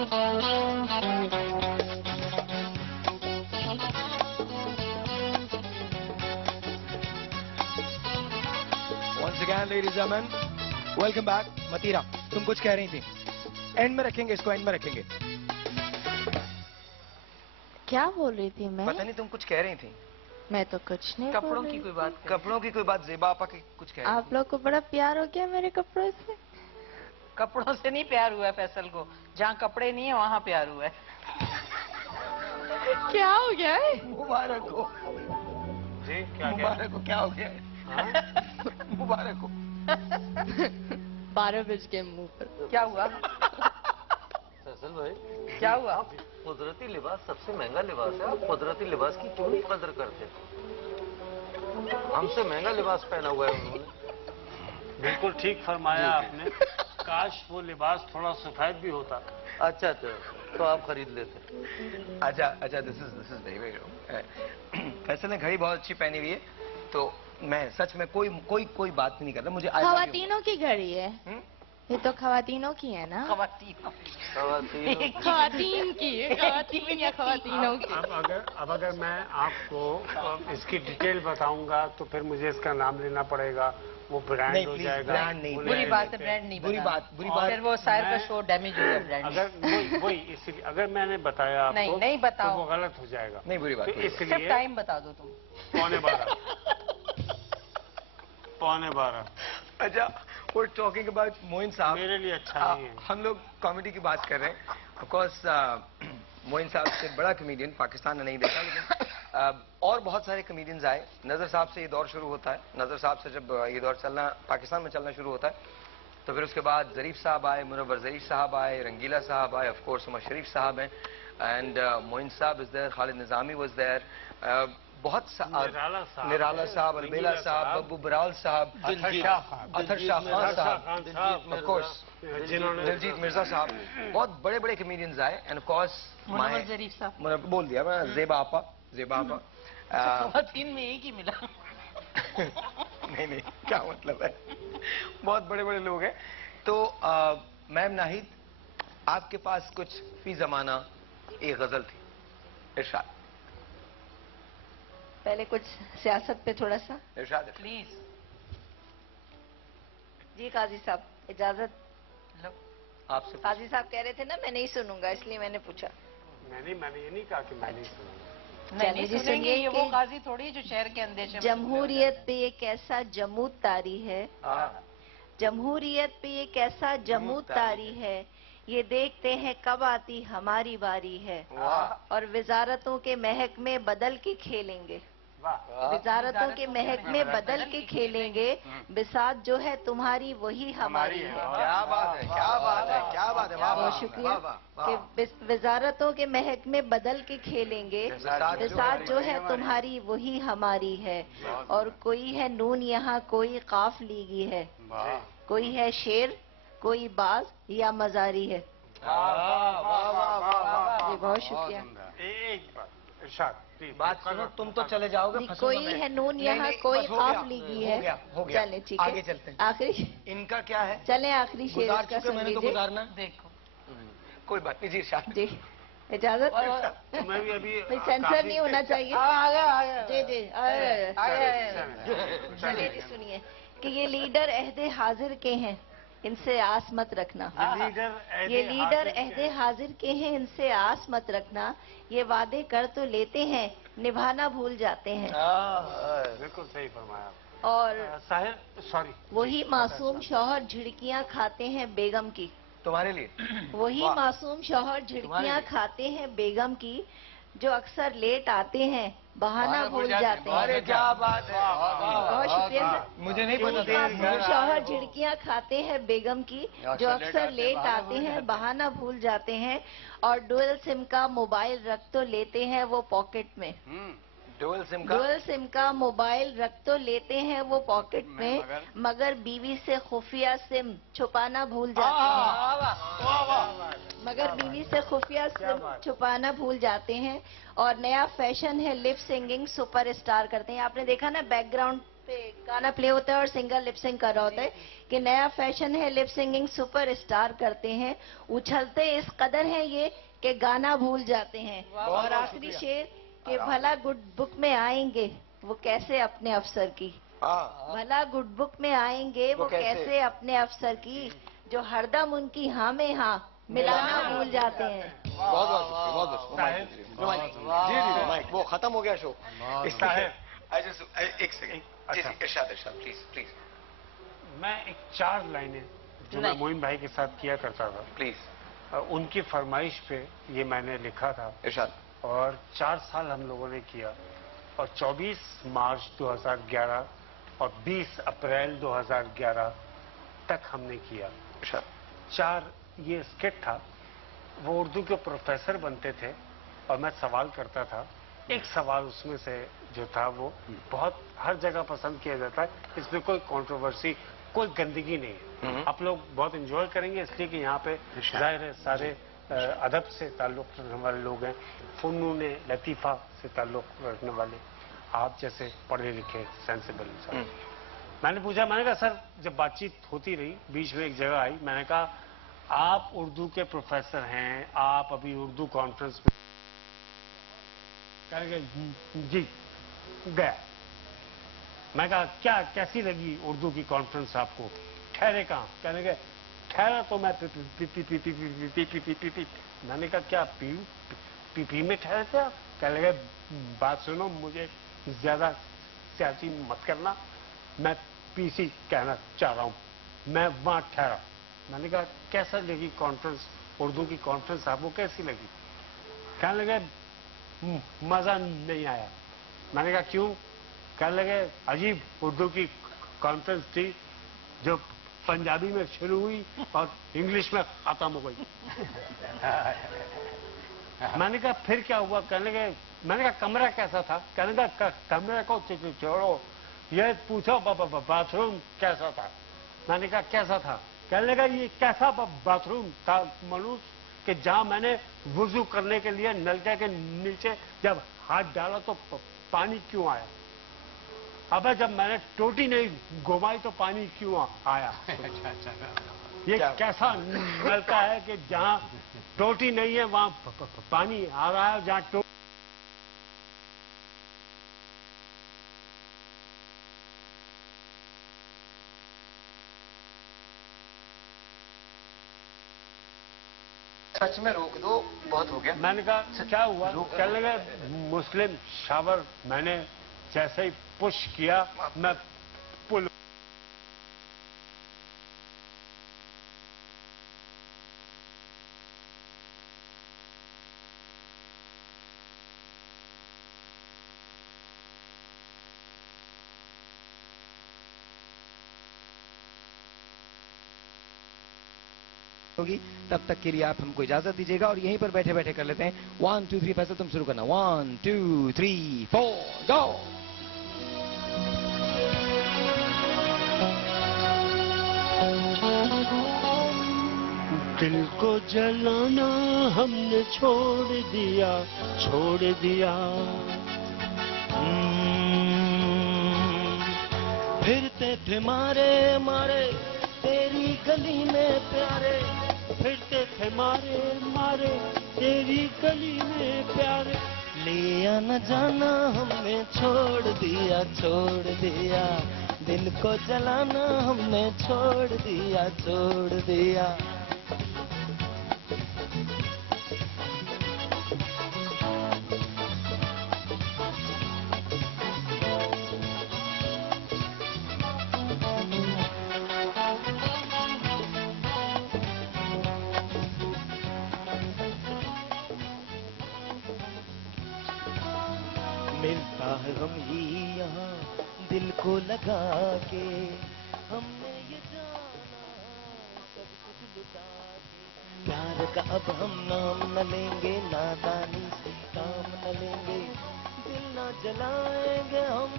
Once again, ladies and gentlemen, welcome back. मतीरा, तुम कुछ कह रही थी. एंड में रखेंगे इसको, एंड में रखेंगे. क्या बोल रही थी मैं? पता नहीं, तुम कुछ कह रही थी. मैं तो कुछ नहीं कपड़ों बोल की रही। कोई बात कपड़ों की कोई बात, ज़ेबा आपा की कुछ कह रही आप लोग को बड़ा प्यार हो गया मेरे कपड़ों से? कपड़ों से नहीं प्यार हुआ है फैसल को, जहाँ कपड़े नहीं है वहाँ प्यार हुआ है। क्या हो गया है? मुबारक हो जी, क्या मुबारक हो, क्या हो गया है? मुबारक हो. 12 बज के मुंह पर। क्या हुआ? फैसल भाई, क्या हुआ? कुदरती लिबास सबसे महंगा लिबास है. आप कुदरती लिबास की क्यों नहीं कदर करते? हमसे महंगा लिबास पहना हुआ है उन्होंने. बिल्कुल ठीक फरमाया आपने. काश वो लिबास थोड़ा सफेद भी होता. अच्छा अच्छा, तो आप खरीद लेते. अच्छा अच्छा, this is very very. Faisal ने घड़ी बहुत अच्छी पहनी हुई है, तो मैं सच में कोई बात नहीं कर रहा. मुझे खवातीनों की घड़ी है. ये तो खवातीनों की है ना? खवातीन खवातीन की, खवातीन या खवातीनों की. अब अगर मैं आपको इसकी डिटेल बताऊंगा तो फिर मुझे इसका नाम लेना पड़ेगा. वो ब्रांड नहीं, हो प्लीज, जाएगा. ब्रांड नहीं. बुरी बात है, ब्रांड नहीं बुरी बताना। बात, बुरी बात. फिर वो सायर का शो डैमेज हो गया ब्रांड. अगर वही इसीलिए अगर मैंने बताया आपको नहीं बताओ, तो वो गलत हो जाएगा. नहीं, बुरी बात. तो सिर्फ इसलिए टाइम बता दो तुम. 11:15. अच्छा, we're talking about मोइन साहब. मेरे लिए अच्छा नहीं है. हम लोग कॉमेडी की बात कर रहे हैं. ऑफ कोर्स मोइन साहब से बड़ा कमेडियन पाकिस्तान ने नहीं देखा, लेकिन और बहुत सारे कमेडियंस आए. नजर साहब से ये दौर शुरू होता है. नजर साहब से जब ये दौर चलना पाकिस्तान में चलना शुरू होता है, तो फिर उसके बाद ज़रीफ साहब आए, मुनव्वर ज़रीफ साहब आए, रंगीला साहब आए, ऑफ कोर्स उमर शरीफ साहब हैं, एंड मोइन साहब is there, Khalid Nizami was there, बहुत निराला साहब, अलबेला साहब, बब्बू बराल साहब, अतर शाह खान साहब, ऑफ कोर्स दिलजीत मिर्जा साहब. बहुत बड़े बड़े कमेडियंस आए. एंड ऑफ कोर्स मुनव्वर ज़रीफ साहब. बोल दिया मैं. ज़ेबा आपा. खवातीन में एक ही मिला. नहीं, क्या मतलब है. बहुत बड़े बड़े लोग हैं. तो मैम नाहिद, आपके पास कुछ फी जमाना एक गजल थी, इरशाद. पहले कुछ सियासत पे थोड़ा सा. इरशाद प्लीज. जी काजी साहब, इजाजत. आपसे काजी साहब कह रहे थे ना मैं नहीं सुनूंगा, इसलिए मैंने पूछा. मैंने ये नहीं कहा कि मैं नहीं सुनूंगा. नहीं सुनेंगे. ये वो काजी थोड़ी जो शहर के अंदेशे में. जमहूरियत पे ये कैसा जमूद तारी है. जमहूरियत पे ये कैसा जमूद तारी है. ये देखते हैं कब आती हमारी बारी है. और वजारतों के महकमे बदल के खेलेंगे. वजारतों के महकमे बदल के खेलेंगे. बिसात जो है तुम्हारी वही हमारी है. क्या बात है, क्या बात है, क्या बात है. बहुत शुक्रिया. कि वजारतों के महकमे बदल के खेलेंगे. बिसात जो है तुम्हारी वही हमारी है. और कोई है नून यहाँ कोई काफ लीगी है. कोई है शेर कोई बाज या मजारी है. जी बहुत शुक्रिया. एक बात इरशाद प्लीज. बात सुनो, तुम तो चले जाओगे. कोई है नून यहाँ कोई काफ लीगी है. हो गया. चले ठीक है, आगे चलते हैं. आखिरी इनका क्या है? चले आखिरी शेर गुजार का चुके, सुन मैंने तो लीजिए. गुजारना. देखो, कोई बात नहीं जी. इरशाद. जी इजाजत. मैं भी अभी सेंसर नहीं होना चाहिए. आ गया. जी चलिए जी सुनिए कि ये लीडर अहदे हाजिर के हैं, इनसे आस मत रखना. ये लीडर अहदे हाजिर के हैं, इनसे आस मत रखना. ये वादे कर तो लेते हैं, निभाना भूल जाते हैं. बिल्कुल सही फरमाया. और साहिर सॉरी, वही मासूम शौहर झिड़कियां खाते हैं बेगम की. तुम्हारे लिए. वही मासूम शौहर झिड़कियां खाते हैं बेगम की. जो अक्सर लेट आते हैं बहाना भूल जाते हैं. अरे क्या बात है. बहुत शुक्रिया सर. मुझे नहीं पता था. मासूम शौहर झिड़कियां खाते हैं बेगम की. जो अक्सर लेट आते हैं बहाना भूल जाते हैं. और डुअल सिम का मोबाइल रख तो लेते हैं वो पॉकेट में. डुअल सिम का मोबाइल रख तो लेते हैं वो पॉकेट में. मगर बीवी से खुफिया सिम छुपाना भूल जाते हैं. मगर बीवी से खुफिया सिम छुपाना भूल जाते हैं. और नया फैशन है लिप सिंगिंग सुपरस्टार करते हैं. आपने देखा ना बैकग्राउंड पे गाना प्ले होता है और सिंगर लिप सिंग कर रहा होता है कि नया फैशन है लिप सिंगिंग सुपर स्टार करते हैं, उछलते इस कदर हैं ये कि गाना भूल जाते हैं। और आखिरी शेर कि भला गुड बुक में आएंगे वो कैसे अपने अफसर की, भला गुड बुक में आएंगे वो कैसे अपने अफसर की, जो हरदम उनकी हाँ में हाँ मिलाना भूल जाते हैं। बहुत बहुत जी माइक वो खत्म हो गया शो। एक सेकंड, इरशाद प्लीज प्लीज। मैं एक 4 लाइनें जो मैं मोइन भाई के साथ किया करता था, प्लीज। उनकी फरमाइश पे ये मैंने लिखा था इरशाद। और 4 साल हम लोगों ने किया और 24 मार्च 2011 और 20 अप्रैल 2011 तक हमने किया। इरशाद। 4 ये स्किट था। वो उर्दू के प्रोफेसर बनते थे और मैं सवाल करता था। एक सवाल उसमें से जो था वो बहुत हर जगह पसंद किया जाता है, इसमें कोई कंट्रोवर्सी कोई गंदगी नहीं है। आप लोग बहुत एंजॉय करेंगे इसलिए कि यहाँ पे जाहिर है सारे अदब से ताल्लुक रखने वाले लोग हैं, फुनून लतीफ़ा से ताल्लुक रखने वाले, आप जैसे पढ़े लिखे सेंसिबल इंसान। मैंने पूछा, मैंने कहा सर जब बातचीत होती रही बीच में एक जगह आई, मैंने कहा आप उर्दू के प्रोफेसर हैं, आप अभी उर्दू कॉन्फ्रेंस में कहेंगे जी गया। मैं कहा क्या कैसी लगी उर्दू की कॉन्फ्रेंस आपको? ठहरे कहाँ? कहने के ठहरा तो मैं मैंने कहा क्या पी में ठहरे थे आप? कहने लगे बात सुनो, मुझे ज्यादा सियासी मत करना, मैं पीसी कहना चाह रहा हूँ, मैं वहां ठहरा। मैंने कहा कैसा लगी कॉन्फ्रेंस, उर्दू की कॉन्फ्रेंस आपको कैसी लगी? कहने लगे मजा नहीं आया। मैंने कहा क्यों? कहने लगे अजीब उर्दू की कॉन्फ्रेंस थी जो पंजाबी में शुरू हुई और इंग्लिश में खत्म हो गई। मैंने कहा फिर क्या हुआ? कहने लगे, मैंने कहा कमरा कैसा था? कहने लगा कमरे को छोड़ो, ये पूछो बाथरूम कैसा था? मैंने कहा कैसा था? कहने लगा ये कैसा बाथरूम था मनुष्य कि जहां मैंने वुजू करने के लिए नलके के नीचे जब हाथ डाला तो पानी क्यों आया? अबे जब मैंने टोटी नहीं घुमाई तो पानी क्यों आया? ये कैसा नलका है कि जहां टोटी नहीं है वहां पानी आ रहा है, जहां टोटी सच में रोक दो, बहुत हो गया। मैंने कहा क्या हुआ? कहने लगे मुस्लिम शावर मैंने जैसे ही पुश किया मैं पुल होगी। तब तक के लिए आप हमको इजाजत दीजिएगा और यहीं पर बैठे बैठे कर लेते हैं 1 2 3 फैसल तुम शुरू करना 1 2 3 4 गो। दिल को जलाना हमने छोड़ दिया, छोड़ दिया। फिरते थे मारे मारे तेरी गली में प्यारे, फिरते थे मारे मारे तेरी गली में प्यारे। लिया न जाना हमने छोड़ दिया, छोड़ दिया। दिल को जलाना हमने छोड़ दिया, छोड़ दिया। मिलता है गम ही यहाँ दिल को लगा के, हमने ये जाना सब कुछ लुटा के। प्यार का अब हम नाम न लेंगे, नादानी से काम न लेंगे, दिल न जलाएंगे हम।